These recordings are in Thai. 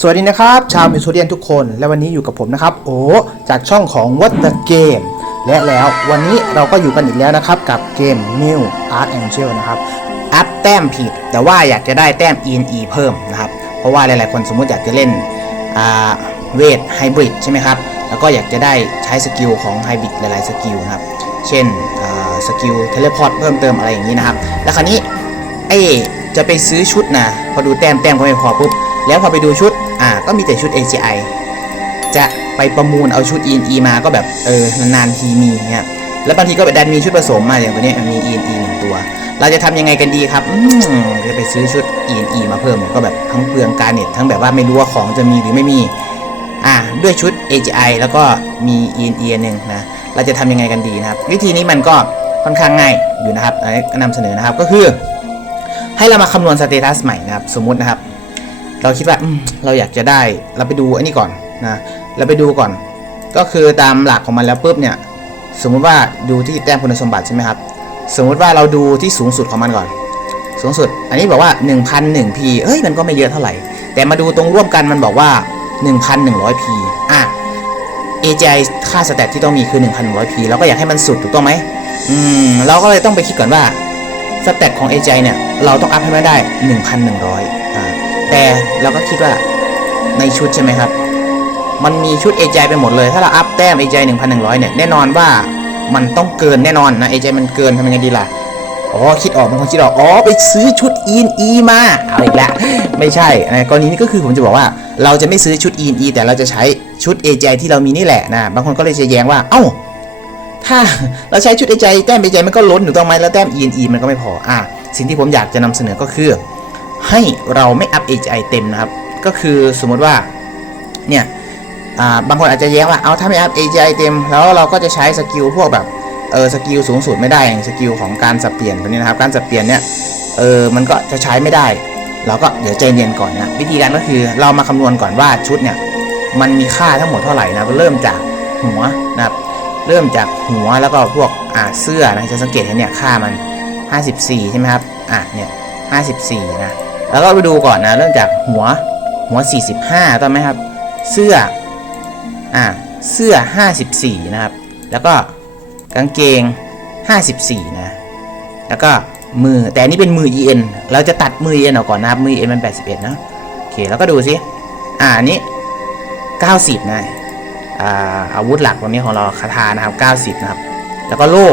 สวัสดีนะครับ ชาวมิวโซเดียนทุกคน และวันนี้อยู่กับผมนะครับ โอ้จากช่องของ What the Game และแล้ววันนี้เราก็อยู่กันอีกแล้วนะครับ กับเกม New Art Angel นะครับ อัพแต้มผิด แต่ว่าอยากจะได้แต้ม ENE เพิ่มนะครับ เพราะว่าหลายๆคนสมมติอยากจะเล่นเวทไฮบริดใช่ไหมครับ แล้วก็อยากจะได้ใช้สกิลของไฮบริดหลายๆสกิลนะครับ เช่นสกิลเทเลพอร์ตเพิ่มเติมอะไรอย่างนี้นะครับ แล้วคราวนี้เอ้จะไปซื้อชุดนะพอดูแต้มแต้มก็ไม่พอปุ๊บแล้วพอไปดูชุด อ่าก็มีแต่ชุด ACI จะไปประมูลเอาชุด ENE มาก็แบบเออนานๆทีมีเนี่ยแล้วบางทีก็ไปดันมีชุดผสมมาอย่างตัวนี้มี ENE หนึ่งตัว เราจะทำยังไงกันดีครับจะไปซื้อชุด ENE มาเพิ่มเนี่ยก็แบบทั้งเปลืองการเน็ตทั้งแบบว่าไม่รู้ว่าของจะมีหรือไม่มีอ่าด้วยชุด AGI แล้วก็มี ENE หนึ่งนะเราจะทำยังไงกันดีนะครับ วิธีนี้มันก็ค่อนข้างง่ายอยู่นะครับอันนี้ก็นำเสนอนะครับก็คือ ให้เรามาคำนวณสเตตัสใหม่นะครับ สมมุตินะครับ เราคิดว่าเราอยากจะได้เราไปดูอันนี้ก่อนนะเราไปดูก่อน ก็คือตามหลักของมันแล้วปุ๊บเนี่ยสมมุติว่าดูที่แต้มคุณสมบัติใช่ไหมครับ สมมุติว่าเราดูที่สูงสุดของมันก่อน สูงสุด อันนี้บอกว่า 1,001 p เอ้ยมันก็ไม่เยอะเท่าไหร่ แต่มาดูตรงร่วมกันมันบอกว่า 1,100 p อะ AGI ค่าสแตทที่ต้องมีคือ 1,100 p เราก็อยากให้มันสุดถูกต้องไหมอืมเราก็เลยต้องไปคิดก่อนว่าสเตตของ AJ เนี่ยเราต้องอัพให้มันได้ 1,100อ่า แต่เราก็คิดว่าในชุดใช่ไหมครับ มันมีชุด AJ ไปหมดเลย ถ้าเราอัพแต้ม AJ 1,100เนี่ยแน่นอนว่ามันต้องเกินแน่นอนนะ AJ มันเกินทำยังไงดีล่ะอ๋อคิดออกบางคนคิดออกอ๋อไปซื้อชุด ENE มาเอาอีกแล้วไม่ใช่ในกรณีนี้ก็คือผมจะบอกว่า เราจะไม่ซื้อชุด ENE แต่เราจะใช้ชุด AJ ที่เรามีนี่แหละนะบางคนก็เลยจะแย้งว่า เอ้าถ้าเราใช้ชุด AJ แต้ม AJ มันก็ล้นอยู่ต้องไหมแล้วแต้ม ENE มันก็ไม่พออะสิ่งที่ผมอยากจะนำเสนอก็คือ ให้เราไม่อัพ AJ เต็มนะครับ ก็คือสมมติว่า เนี่ยบางคนอาจจะแย้งว่า เอาถ้าไม่อัพ AJ เต็ม แล้วเราก็จะใช้สกิลพวกแบบ เออ สกิลสูงสุดไม่ได้ อย่างสกิลของการสับเปลี่ยนตัวนี้นะครับ การสับเปลี่ยนเนี่ย เออ มันก็จะใช้ไม่ได้ เราก็เดี๋ยวใจเย็นก่อนนะ วิธีการก็คือเรามาคำนวณก่อนว่าชุดเนี่ย มันมีค่าทั้งหมดเท่าไหร่นะ เริ่มจากหัวนะครับ เริ่มจากหัวแล้วก็พวกอ่าเสื้อนะ จะสังเกตเห็นเนี่ยค่ามัน 54 ใช่ไหมครับ อะ เนี่ย 54 นะ แล้วก็ไปดูก่อนนะเริ่มจากหัวหัว 45ต้องไหมครับ เสื้ออ่าเสื้อ 54 นะครับ แล้วก็กางเกง 54 นะ แล้วก็มือแต่นนี้เป็นมือ EN เราจะตัดมือ EN ออกก่อนนะครับมือ EN มัน 81 นะโอเคแล้วก็ดูสิอ่านี้ 90 นะอ่าอาวุธหลักวันนี้ของเราคาถานะครับ 90 นะครับ แล้วก็โล่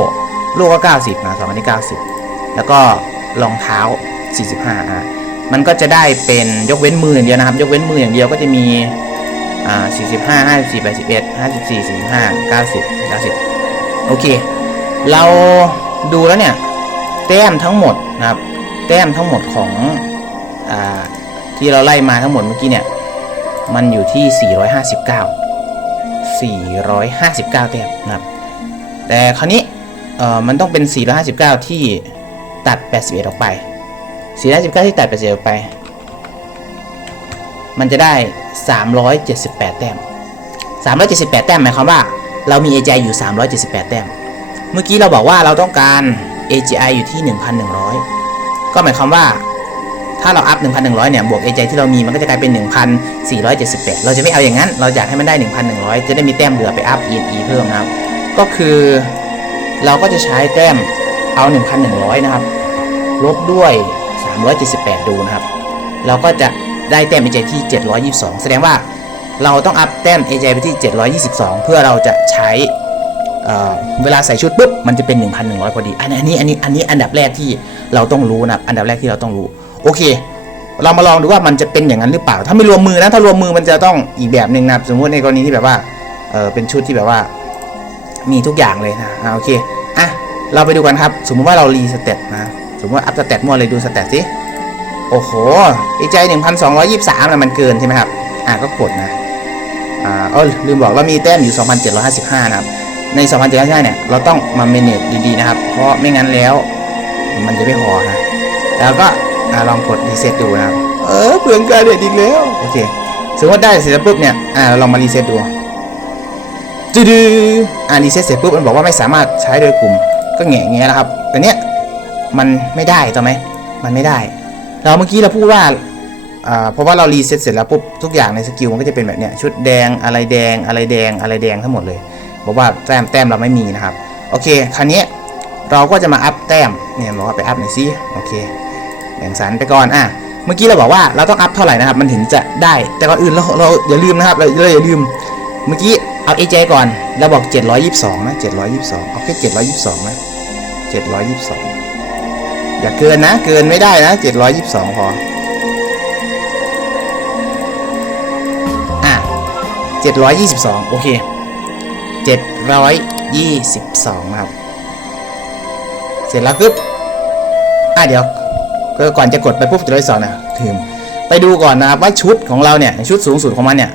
โล่ก็ 90 นะสองอันนี้ 90 แล้วก็รองเท้า 45อะ มันก็จะได้เป็นยกเว้นมืออย่างเดียวนะครับ ยกเว้นมืออย่างเดียวก็จะมีอ่า45 54 81 54 45 90 90 โอเค เราดูแล้วเนี่ย แต้มทั้งหมดนะครับ แต้มทั้งหมดของอ่าที่เราไล่มาทั้งหมดเมื่อกี้เนี่ย มันอยู่ที่ 459 459 แต้มนะครับ แต่คราวนี้เอ่อมันต้องเป็น 459 ที่ตัด 81 ออกไป 459ที่ตัด81ออกไป มันจะได้ 378 แต้ม 378 แต้มหมายความว่า เรามี AGI อยู่ 378 แต้ม เมื่อกี้เราบอกว่าเราต้องการ AGI อยู่ที่ 1,100 ก็หมายความว่า ถ้าเราอัพ 1,100 เนี่ย บวก AJ ที่เรามี มันก็จะกลายเป็น 1,478 เราจะไม่เอาอย่างนั้น เราอยากให้มันได้ 1,100 จะได้มีแต้มเหลือไปอัพ ENE เพิ่มนะครับ ก็คือเราก็จะใช้แต้มเอา 1,100 นะครับ ลบด้วย 378 ดูนะครับ เราก็จะได้แต้ม AJ ที่ 722 แสดงว่าเราต้องอัพแต้ม AJ ไปที่ 722 เพื่อเราจะใช้เเวลาใส่ชุดปุ๊บมันจะเป็น 1,100 พอดี อันนี้อันนี้อันนี้อันดับแรกที่เราต้องรู้นะอันดับแรกที่เราต้องรู้ โอเค เรามาลองดูว่ามันจะเป็นอย่างนั้นหรือเปล่า ถ้าไม่รวมมือนะถ้ารวมมือมันจะต้องอีกแบบหนึ่งนะสมมติในกรณีที่แบบว่าเออเป็นชุดที่แบบว่า มีทุกอย่างเลยนะอ่าโอเคอะเราไปดูกันครับ สมมติว่าเรารีสเตตนะ สมมติว่าอัพสเตตมั่วเลยดูสเตตสิโอ้โหอีใจหนึ่งพันสองร้อยยี่สิบสามนะมันเกินใช่ไหมครับ อะก็กดนะ อ่าเออลืมบอกเรามีแต้มอยู่ 2,755 นะครับ ใน 2,755 เนี่ย เราต้องมาเมเนจดีๆนะครับ เพราะไม่งั้นแล้ว มันจะไม่พอนะ แล้วก็อ่าลองกดรีเซ็ตดูนะครับ เออเปลืองการเด็ดอีกแล้ว โอเค สมมติได้เสร็จแล้วปุ๊บเนี่ย อ่าเราลองมารีเซ็ตดูจืดอ่ารีเซ็ตเสร็จปุ๊บมันบอกว่าไม่สามารถใช้โดยกลุ่ม ก็แง่แง่แล้วครับแต่เนี้ย มันไม่ได้ต่อไหมมันไม่ได้ เราเมื่อกี้เราพูดว่าเพราะว่าเรารีเซ็ตเสร็จแล้วปุ๊บทุกอย่างในสกิลมันก็จะเป็นแบบเนี้ยชุดแดงอะไรแดงอะไรแดงอะไรแดงทั้งหมดเลยบอกว่าแต้มแต้มเราไม่มีนะครับ โอเคคราวนี้เราก็จะมาอัพแต้มเนี่ยบอกว่าไปอัพหน่อยสิโอเคแบ่งสรรไปก่อนอะเมื่อกี้เราบอกว่าเราต้องอัพเท่าไหร่นะครับมันถึงจะได้ แต่ก่อนอื่นเราเราอย่าลืมนะครับเราเราอย่าลืม เมื่อกี้เอาเอเจก่อนเราบอก 722นะ722เอาแค่722นะ722 อย่าเกินนะ เกินไม่ได้นะ722พออะ722โอเค722นะครับ เสร็จแล้วปึ๊บอะเดี๋ยวก็ก่อนจะกดไปปุ๊บ722นะถืมไปดูก่อนนะครับว่าชุดของเราเนี่ยชุดสูงสุดของมันเนี่ย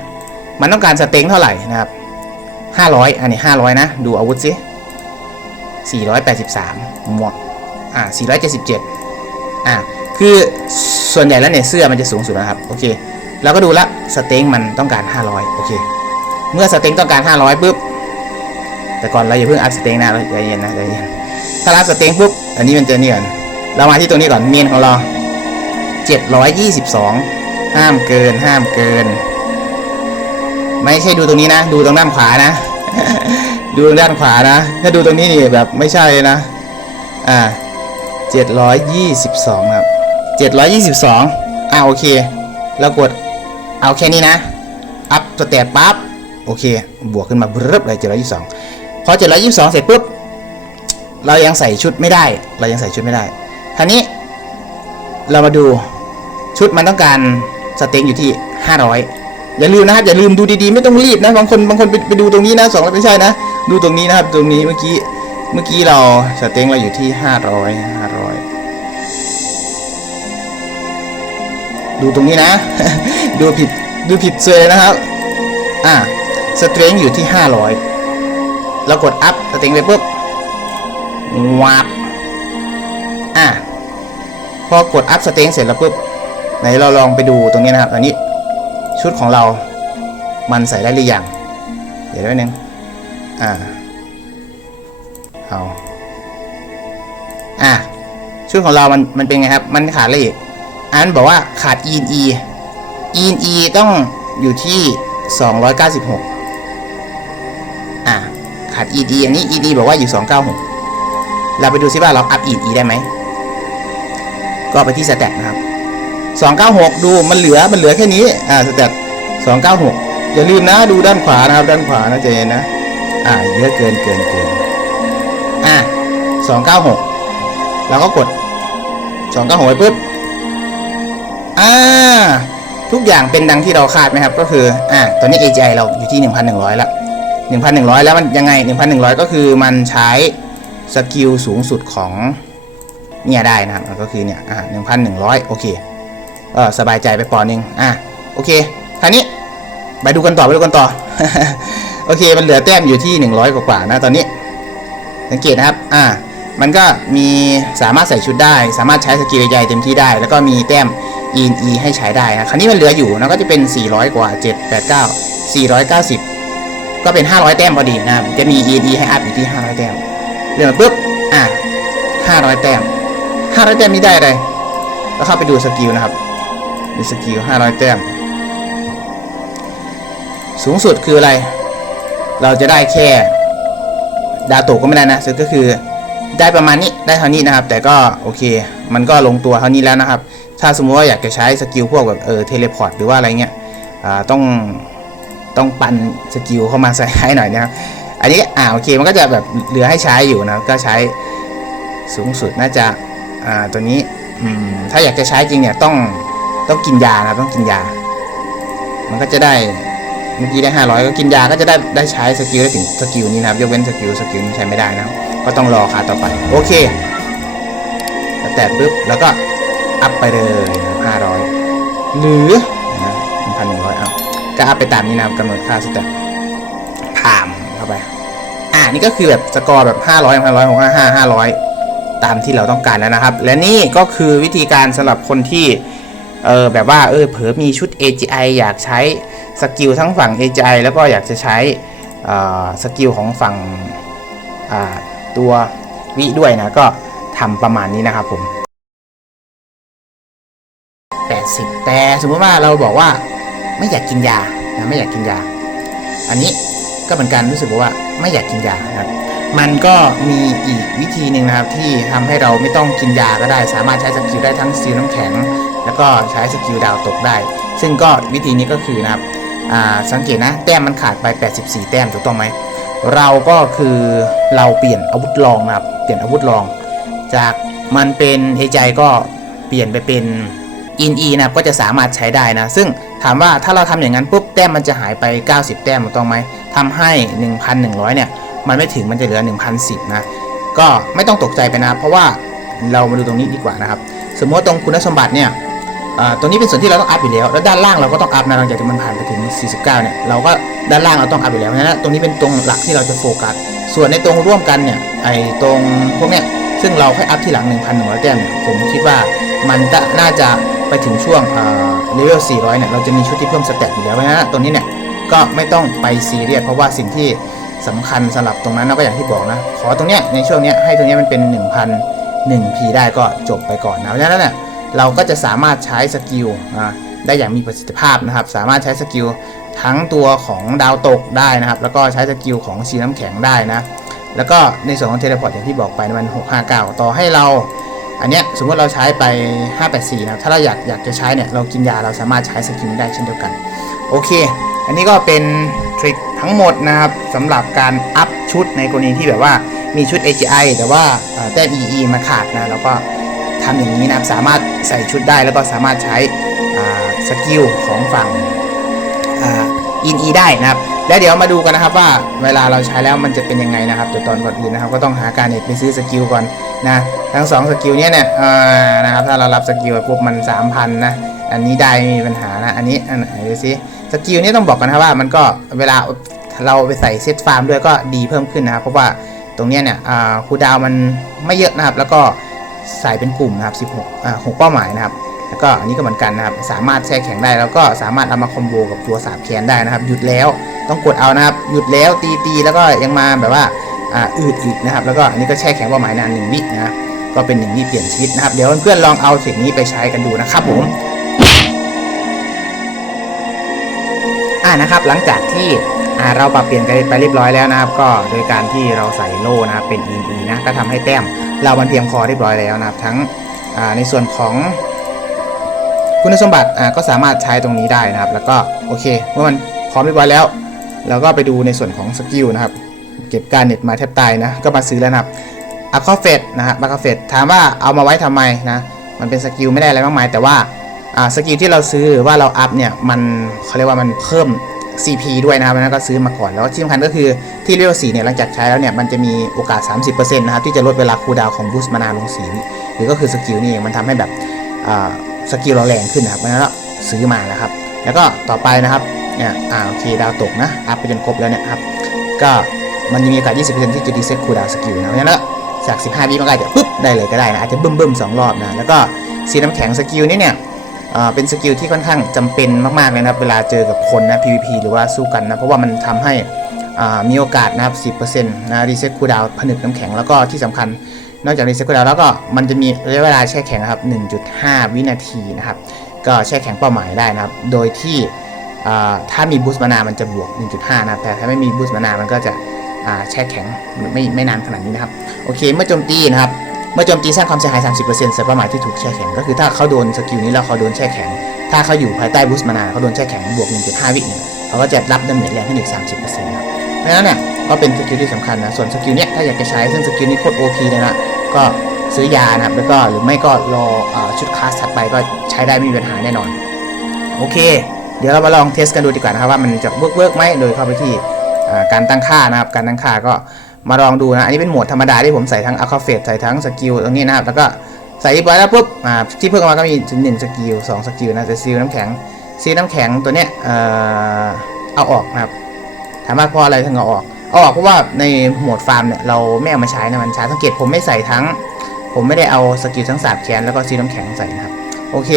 มันต้องการสเต็งเท่าไหร่นะครับ500อันนี้500นะ ดูอาวุธสิ483หมวก อ่า477อ่าคือส่วนใหญ่แล้วเนี่ยเสื้อมันจะสูงสุดนะครับโอเคเราก็ดูละสเต็งมันต้องการ 500โอเคเมื่อสเต็งต้องการ 500ปุ๊บแต่ก่อนเราอย่าเพิ่งอัพสเต็งนะใจเย็นนะใจเย็นถ้ารับสเต็งปุ๊บอันนี้มันจะเนี่ก่อนเรามาที่ตรงนี้ก่อนเมนของเรา 722 ห้ามเกินห้ามเกิน ไม่ใช่ดูตรงนี้นะ ดูตรงด้านขวานะ ดูด้านขวานะ ถ้าดูตรงนี้นี่แบบไม่ใช่นะอ่า 722 ครับ 722อ่าโอเคแล้วกดเอาแค่นี้นะ อัพสเตตปั๊บ โอเค บวกขึ้นมาบรึบเลย 722 พอ 722 เสร็จปุ๊บ เรายังใส่ชุดไม่ได้ เรายังใส่ชุดไม่ได้คราวนี้ เรามาดูชุดมันต้องการสเต็งอยู่ที่ 500 อย่าลืมนะครับ อย่าลืมดูดีๆ ไม่ต้องรีบนะ บางคนบางคนไปไปดูตรงนี้นะสองร้อยไม่ใช่นะ ดูตรงนี้นะครับ ตรงนี้เมื่อกี้ เมื่อกี้เราสเต็งเราอยู่ที่ห้าร้อยห้าร้อยดูตรงนี้นะ ดูผิดดูผิดเซยนะครับ อะสเต็งอยู่ที่ห้าร้อยเรากดอัพสเต็งไปปุ๊บวับอะพอกดอัพสเต็งเสร็จแล้วปุ๊บไหนเราลองไปดูตรงนี้นะครับ อันนี้ชุดของเรามันใส่ได้หรือยัง เดี๋ยวด้วยนึงอ่า เอาอะชุดของเรามันมันเป็นไงครับ มันขาดอะไรอีกอันบอกว่าขาด e n e e n e ต้องอยู่ที่ 296 อะ ขาด e d อันนี้ e d บอกว่าอยู่ 296 เราไปดูซิว่าเราอัพ e n e ได้ไหม ก็ไปที่สแตทนะครับ 296 ดูมันเหลือมันเหลือแค่นี้ อ่าสเตต296 อย่าลืมนะดูด้านขวานะครับ ด้านขวานะใจนนะ อ่าเยอะเกินเกินเกิน 296 แล้วก็กด 296ไปปุ๊บ อ่า ทุกอย่างเป็นดังที่เราคาดไหมครับ ก็คือ อ่า ตอนนี้ AGI เราอยู่ที่ 1,100แล้ว1,100 แล้วมันยังไง 1,100 ก็คือมันใช้สกิลสูงสุดของเนี่ยได้นะครับ ก็คือเนี่ย อ่า1,100 โอเค เออสบายใจไปปอนหนึง อะโอเคคราวนี้ไปดูกันต่อไปดูกันต่อ โอเค มันเหลือแต้มอยู่ที่ 100 กว่าๆนะตอนนี้ สังเกตนะครับ อ่า มันก็มีสามารถใส่ชุดได้ สามารถใช้สกิลใหญ่เต็มที่ได้ แล้วก็มีแต้ม e n e ให้ใช้ได้นะคราวนี้มันเหลืออยู่นะก็จะเป็น 400 กว่า 7 8 9 490 ก็เป็น 500 แต้มพอดีนะครับจะมี e n e ให้อัพอยู่ที่ 500 แต้มเรื่องปุ๊บอะ500 แต้ม 500 แต้มนี้ได้อะไรก็เข้าไปดูสกิลนะครับดูสกิล 500 แต้ม สูงสุดคืออะไร เราจะได้แค่ดาวตกก็ไม่ได้นะซึ่งก็คือ ได้ประมาณนี้ได้เท่านี้นะครับ แต่ก็โอเค มันก็ลงตัวเท่านี้แล้วนะครับ ถ้าสมมติว่าอยากจะใช้สกิลพวกแบบเออเทเลพอร์ตหรือว่าอะไรเงี้ยต้องต้องปั่นสกิลเข้ามาใส่ให้หน่อยนะครับอันนี้อ่าโอเคมันก็จะแบบเหลือให้ใช้อยู่นะก็ใช้สูงสุดน่าจะอ่าตัวนี้อืมถ้าอยากจะใช้จริงเนี่ยต้องต้องกินยานะครับต้องกินยา มันก็จะได้เมื่อกี้ได้ 500 ก็กินยาก็จะได้ได้ใช้สกิลได้ถึงสกิลนี้นะครับยกเว้นสกิลสกิลนี้ใช้ไม่ได้นะครับ ก็ต้องรอคาต่อไป โอเคแต่ปุ๊บแล้วก็อัพไปเลยนะครับ500หรือนะ1,100อะก็อัพไปตามนี้นะกำหนดค่าสแตทผ่ามเข้าไป อ่านี่ก็คือแบบสกอร์แบบ500 500 655 500ตามที่เราต้องการแล้วนะครับ และนี่ก็คือวิธีการสำหรับคนที่เออแบบว่าเออเผลอมีชุด AGI อยากใช้สกิลทั้งฝั่ง AGI แล้วก็อยากจะใช้สกิลของฝั่ง ตัววิด้วยนะก็ทำประมาณนี้นะครับผม 80 แต่สมมติว่าเราบอกว่าไม่อยากกินยานะไม่อยากกินยา อันนี้ก็เหมือนกันรู้สึกว่าไม่อยากกินยานะครับมันก็มีอีกวิธีหนึ่งนะครับที่ทำให้เราไม่ต้องกินยาก็ได้ สามารถใช้สกิลได้ทั้งซีลน้ำแข็ง แล้วก็ใช้สกิลดาวตกได้ ซึ่งก็วิธีนี้ก็คือนะครับสังเกตนะแต้มมันขาดไป 84 แต้มถูกต้องไหม เราก็คือเราเปลี่ยนอาวุธรองนะครับ เปลี่ยนอาวุธรอง จากมันเป็นเอใจก็เปลี่ยนไปเป็นอินอีนะครับก็จะสามารถใช้ได้นะ ซึ่งถามว่าถ้าเราทำอย่างนั้นปุ๊บแต้มมันจะหายไป 90 แต้มถูกต้องไหมทำให้ 1,100 เนี่ย มันไม่ถึงมันจะเหลือ 1,010 นะ ก็ไม่ต้องตกใจไปนะ เพราะว่าเรามาดูตรงนี้ดีกว่านะครับ สมมติว่าตรงคุณสมบัติเนี่ย ตรงนี้เป็นส่วนที่เราต้องอัพอยู่แล้ว แล้วด้านล่างเราก็ต้องอัพนะหลังจากที่มันผ่านไปถึง 49 เนี่ย เราก็ด้านล่างเราต้องอัพอยู่แล้วเพราะฉะนั้นตรงนี้เป็นตรงหลักที่เราจะโฟกัส ส่วนในตรงร่วมกันเนี่ย ไอ้ตรงพวกเนี้ย ซึ่งเราค่อยอัพที่หลัง 1,100 แต้มเนี่ย ผมคิดว่ามันจะน่าจะไปถึงช่วงเลเวล 400 เนี่ย เราจะมีชุดที่เพิ่มสเตตอยู่แล้วเพราะฉะนั้นตรงนี้เนี่ย ก็ไม่ต้องไปซีเรียส เพราะว่าสิ่งที่สำคัญสำหรับตรงนั้นเราก็อย่างที่บอกนะ ขอตรงเนี้ยในช่วงเนี้ยให้ตรงเนี้ยมันเป็น 1,001 p ได้ก็จบไปก่อนนะ เพราะฉะนั้นเนี่ย เราก็จะสามารถใช้สกิลได้อย่างมีประสิทธิภาพนะครับ สามารถใช้สกิลทั้งตัวของดาวตกได้นะครับ แล้วก็ใช้สกิลของชีน้ำแข็งได้นะ แล้วก็ในส่วนของเทเลพอร์ตอย่างที่บอกไปมัน 659 ต่อให้เรา อันเนี้ยสมมติเราใช้ไป 584 นะ ถ้าเราอยากอยากจะใช้เนี่ยเรากินยาเราสามารถใช้สกิลได้เช่นเดียวกัน โอเค อันนี้ก็เป็นทริคทั้งหมดนะครับสำหรับการอัพชุดในกรณีที่แบบว่ามีชุด AGI แต่ว่าแต้ม EE มาขาดนะแล้วก็ ทำอย่างนี้นะครับสามารถใส่ชุดได้แล้วก็สามารถใช้สกิลของฝั่งอินอีได้นะครับ แล้วเดี๋ยวมาดูกันนะครับว่าเวลาเราใช้แล้วมันจะเป็นยังไงนะครับแต่ตอนก่อนอื่นนะครับ ก็ต้องหาการเน็ตไปซื้อสกิลก่อนนะทั้งสองสกิลเนี้ยเนี่ยนะครับถ้าเรารับสกิลปุ๊บมัน 3,000นะอันนี้ได้ไม่มีปัญหานะอันนี้อันไหนดูซิสกิลนี้ต้องบอกกันนะครับว่ามันก็เวลาเราไปใส่เซตฟาร์มด้วยก็ดีเพิ่มขึ้นนะครับเพราะว่าตรงเนี้ยเนี่ยคูดาวมันไม่เยอะนะครับ แล้วก็ ใส่เป็นกลุ่มนะครับ 16อ่าหกเป้าหมายนะครับ แล้วก็อันนี้ก็เหมือนกันนะครับ สามารถแช่แข็งได้ แล้วก็สามารถเอามาคอมโบกับตัวสาบแขนได้นะครับ หยุดแล้วต้องกดเอานะครับ หยุดแล้วตีตีแล้วก็ยังมาแบบว่าอ่าอืดอีกนะครับ แล้วก็อันนี้ก็แช่แข็งเป้าหมายนานหนึ่งวินะก็เป็นหนึ่งวิเปลี่ยนชีวิตนะครับ เดี๋ยวเพื่อนๆลองเอาสิ่งนี้ไปใช้กันดูนะครับผมอ่านะครับ หลังจากที่ อ่าเราปรับเปลี่ยนกันไปเรียบร้อยแล้วนะครับ ก็โดยการที่เราใส่โล่นะครับเป็น e ีนะก็ทำให้แต้มเรามันเพียงพอเรียบร้อยแล้วนะครับ ทั้งในส่วนของคุณสมบัติอ่าก็สามารถใช้ตรงนี้ได้นะครับ แล้วก็โอเคเมื่อมันพร้อมเรียบร้อยแล้วเราก็ไปดูในส่วนของสกิลนะครับ เก็บการเน็ตมาแทบตายนะ ก็มาซื้อแล้วนะครับอะคอเฟตนะครับอะคอเฟตถามว่าเอามาไว้ทำไมนะมันเป็นสกิลไม่ได้อะไรมากมาย แต่ว่าอ่าสกิลที่เราซื้อหรือว่าเราอัพเนี่ยมันเขาเรียกว่ามันเพิ่ม CP ด้วยนะครับนั้นก็ซื้อมาก่อนแล้วที่สำคัญก็คือที่เลเวล4เนี่ยหลังจากใช้แล้วเนี่ยมันจะมีโอกาส 30%นะครับที่จะลดเวลาคูลดาวของบูสต์มานาลงสีหรือก็คือสกิลนี่เองมันทำให้แบบอ่าสกิลเราแรงขึ้นนะครับเพราะฉะนั้นก็ซื้อมานะครับ แล้วก็ต่อไปนะครับเนี่ยอ่าโอเคดาวตกนะอัพไปจนครบแล้วเนี่ยครับก็มันยังมีโอกาส 20%ที่จะดีเซ็ตคูลดาวสกิลนะเพราะฉะนั้นแล้วจาก 15วิมันก็อาจจะปุ๊บได้เลยก็ได้นะอาจจะบึ้มบึ้มๆสองรอบนะแล้วก็สีน้ำแข็งสกิลนี้เนี่ย เป็นสกิลที่ค่อนข้างจำเป็นมากๆเลยนะครับ เวลาเจอกับคนนะ PVP หรือว่าสู้กันนะ เพราะว่ามันทำให้มีโอกาสนะครับ 10%นะรีเซ็ตคูดาวผนึกน้ำแข็งแล้วก็ที่สำคัญ นอกจากรีเซ็ตคูดาวแล้วก็มันจะมีระยะเวลาแช่แข็งนะครับ 1.5 วินาทีนะครับ ก็แช่แข็งเป้าหมายได้นะครับ โดยที่ถ้ามีบูสต์มานา มันจะบวก 1.5 นะครับ แต่ถ้าไม่มีบูสต์มานา มันก็จะแช่แข็งไม่ไม่นานขนาดนี้นะครับ โอเค เมื่อโจมตีนะครับ มื่อโจมตีสร้างความเสียหาย 30%ใส่เป้าหมายที่ถูกแช่แข็ง ก็คือถ้าเขาโดนสกิลนี้แล้วเขาโดนแช่แข็ง ถ้าเขาอยู่ภายใต้บูสต์มานาเขาโดนแช่แข็งบวก 1.5 วิเนี่ยเขาก็จะรับดาเมจแรงขึ้นอีก 30%นะครับเพราะฉะนั้นเนี่ยก็เป็นสกิลที่สำคัญนะ ส่วนสกิลเนี้ยถ้าอยากจะใช้ซึ่งสกิลนี้โคตรโอพีเลยนะก็ซื้อยานะครับแล้วก็หรือไม่ก็รออชุดคลาสถัดไปก็ใช้ได้ไม่มีปัญหาแน่นอน โอเค เดี๋ยวเรามาลองเทสกันดูดีกว่านะครับว่ามันจะเวิร์กเวิร์กไหมโดยเข้าไปที่การตั้งค่านะครับการตั้งค่าก็ มาลองดูนะ อันนี้เป็นโหมดธรรมดาที่ผมใส่ทั้งอะคาเฟตใส่ทั้งสกิลตรงนี้นะครับ แล้วก็ใส่เรียบร้อยแล้วปุ๊บอ่าที่เพิ่มมาก็มีถึง1สกิล2สกิลนะแต่ซีลน้ำแข็งซีลน้ำแข็งตัวเนี้ยเอ่อเอาออกนะครับถามว่าเพราะอะไรถึงเอาออกเอาออกเพราะว่าในโหมดฟาร์มเนี่ยเราไม่เอามาใช้นะมันช้าสังเกตผมไม่ใส่ทั้ง ผมไม่ได้เอาสกิลทั้งสาบแขนแล้วก็ซีน้ำแข็งใส่นะครับโอเค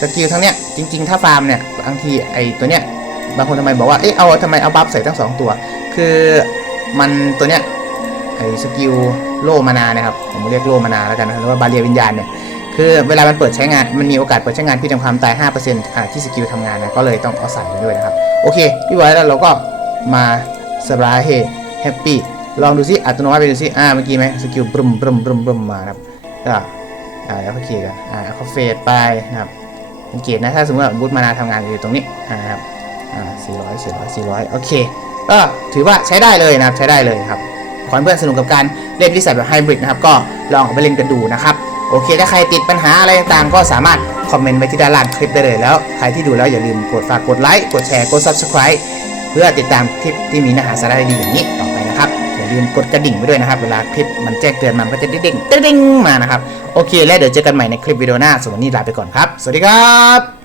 สกิลทั้งเนี้ยจริง ๆ ถ้าฟาร์มเนี่ยบางทีไอตัวเนี้ยบางคนทำไมบอกว่าเอ๊ะเอาทำไมเอาบัฟใส่ทั้งสองตัว คือมันตัวเนี้ย สกิลโลมานานะครับ ผมเรียกโลมานาแล้วกันนะหรือว่าบาเรียวิญญาณเนี่ยคือเวลามันเปิดใช้งานมันมีโอกาสเปิดใช้งานพี่ทำความตาย5%ขณะที่สกิลทำงานนะก็เลยต้องเอาใส่ไปด้วยนะครับ โอเคพี่บอยแล้วเราก็มาสบายเฮแฮปปี้ลองดูซิอัตโนมัติไปดูซิอ่าเมื่อกี้ไหมสกิลบรึมบรึมบรึมบรึมมาครับก็อ่าแล้วก็เคลียร์กันอ่าแล้วก็เฟดไปนะครับสังเกตนะถ้าสมมติว่าบูทมานาทำงานอยู่ตรงนี้นะครับอ่า400 400 400โอเคก็ถือว่าใช้ได้เลยนะครับใช้ได้เลยครับ ขอให้เพื่อนสนุกกับการเล่นวิสัยแบบไฮบริดนะครับ ก็ลองเอาไปเล่นกันดูนะครับ โอเค ถ้าใครติดปัญหาอะไรต่างๆ ก็สามารถคอมเมนต์ไว้ที่ด้านล่างคลิปได้เลยแล้ว ใครที่ดูแล้วอย่าลืมกดฝากกดไลค์กดแชร์กด subscribe เพื่อติดตามคลิปที่มีเนื้อหาสาระดีอย่างนี้ต่อไปนะครับอย่าลืมกดกระดิ่งไว้ด้วยนะครับ เวลาคลิปมันแจ้งเตือนมันก็จะเด้งเด้งมานะครับโอเค แล้วเดี๋ยวเจอกันใหม่ในคลิปวิดีโอหน้าสวนวันนี้ลาไปก่อนครับ สวัสดีครับ